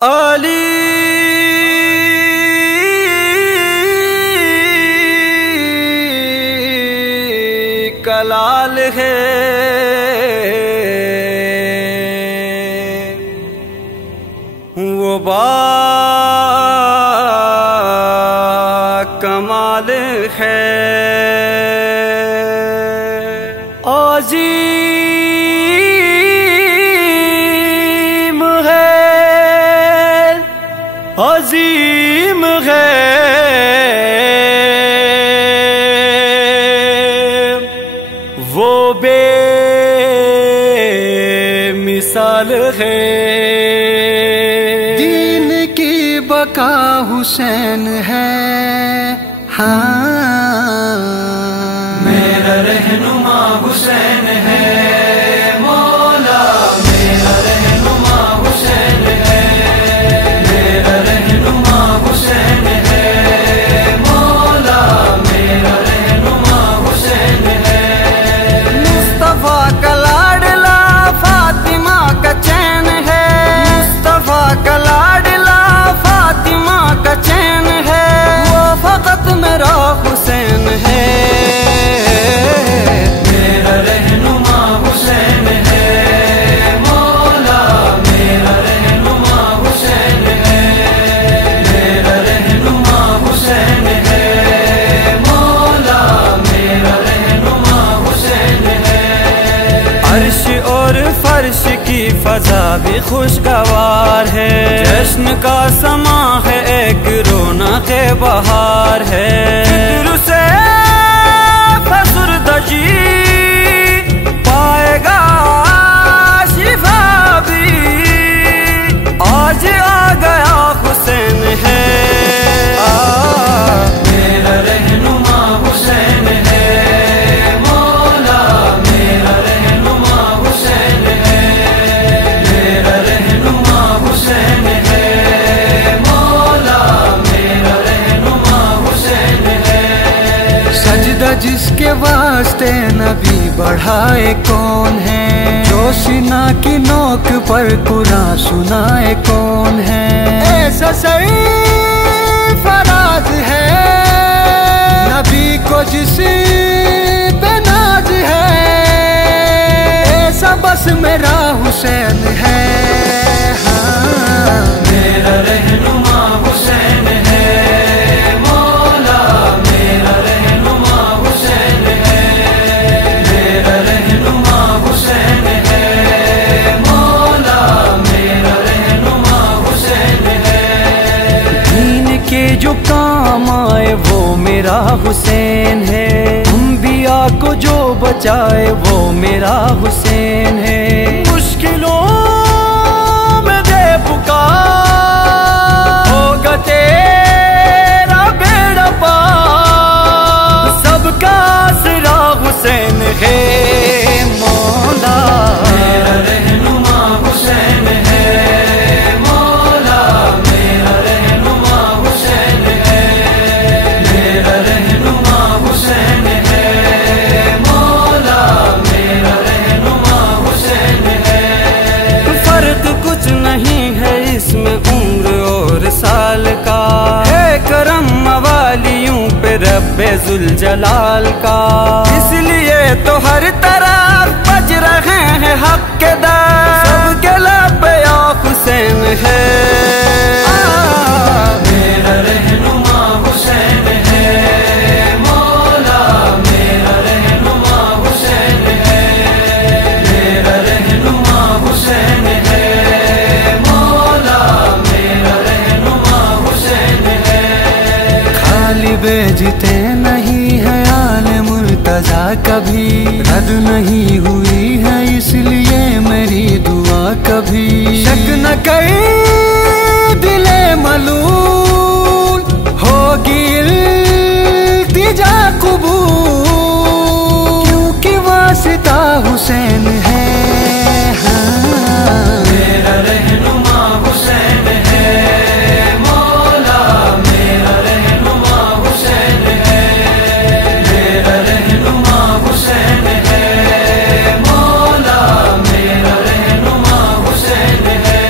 علی کلال ہے وہ با کمال ہے عظیم ہے وہ بے مثال ہے دین کی بقا حسین ہے ہاں میرا رہنما حسین ہے حسین ہے میرا رہنما حسین ہے مولا میرا رہنما حسین ہے میرا رہنما حسین ہے مولا میرا رہنما حسین ہے عرش اور فرش کی فضا بھی خوشگوار ہے جشن کا سما ہے ایک رونق بہار ہے فکر سے فسردہ جی پائے گا شفا بھی آج آ گیا حسین ہے میرا رہنما حسین ہے مولا میرا رہنما حسین ہے میرا رہنما حسین ہے سجدہ جس کے واسطے نبی بڑھائے کون ہے جو سینہ کی نوک پر قرآن سنائے کون ہے ایسا صحیح فراز ہے نبی کو جس پہ ناز ہے ایسا بس میرا حسین ہے ہاں میرا رہنما حسین ہے جو کام آئے وہ میرا حسین ہے انبیاء کو جو بچائے وہ میرا حسین ہے مشکلوں میں دے پکار ہوگا تیرا بیڑا پار سب کا آسرا حسین ہے مولا میرا رہنما حسین ہے سال کا ہے کرم موالیوں پہ رب ذوالجلال کا اس لیے تو ہر طرف بج رہے ہیں حق کے در سب کے لب یا حسین ہے میرا رہنما حسین ہے مولا میرا رہنما حسین ہے میرا رہنما حسین ہے بیجتے نہیں ہے آل مرتضیٰ کبھی رد نہیں ہوئی ہے اس لیے میری دعا کبھی شک نہ کئی دل ملول ہوگی التجا قبول کیونکہ واسطہ حسین ہے ہاں میرا رہنما حسین ہے مولا میرا رہنما حسین ہے میرا رہنما حسین ہے مولا میرا رہنما حسین ہے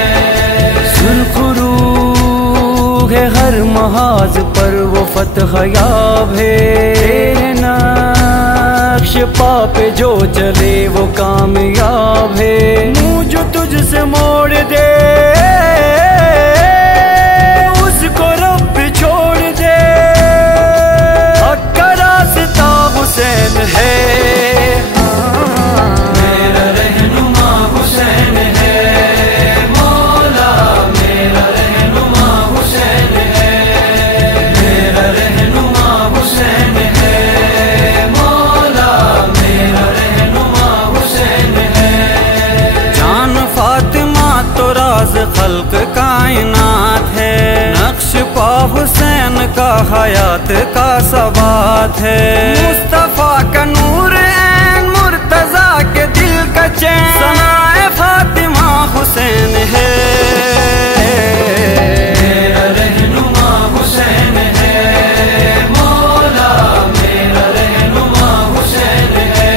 سرخرو محاذ پر وہ فتح یاب ہے، تیرے نقش پا پہ جو چلے وہ کامیاب ہے، منہ جو تجھ سے موڑ دے اس کو رب چھوڑ دے، حق کا راستہ حسین ہے، میرا رہنما حسین ہے، مولا میرا رہنما حسین ہے، میرا رہنما حسین ہے، مولا میرا رہنما حسین ہے، جان فاطمہ تو راز خلق کائنات ہے، نقش پا حسین کا حیات کا ثبات ہے، مصطفیٰ کا نور عین مرتضیٰ کے دل کا چین، ثنائے فاطمہ حسین ہے، میرا رہنما حسین ہے، مولا میرا رہنما حسین ہے،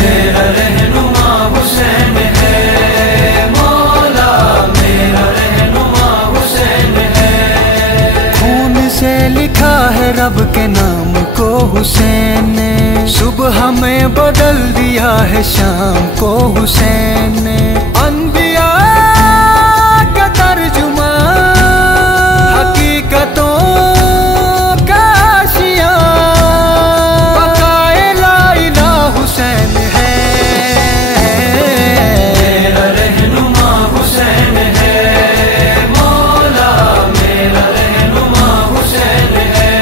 میرا رہنما حسین ہے، مولا میرا رہنما حسین ہے، خون سے لکھا ہے رب کے نام کو حسین نے، صبح میں بدل دیا ہے شام کو حسین نے، انبیاء کا ترجمہ حقیقتوں کا آشیاں، بقائے لا الہ حسین ہے، میرا رہنما حسین ہے، مولا میرا رہنما حسین ہے،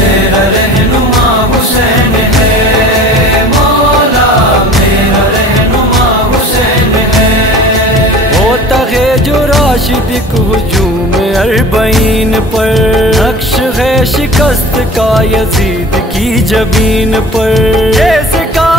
میرا رہنما حسین ہے، مولا میرا رہنما حسین ہے، ہوتا ہے جو راشد کو ہجوم اربعین پر، نقش ہے شکست کا یزید کی جبین پر، جیسے کا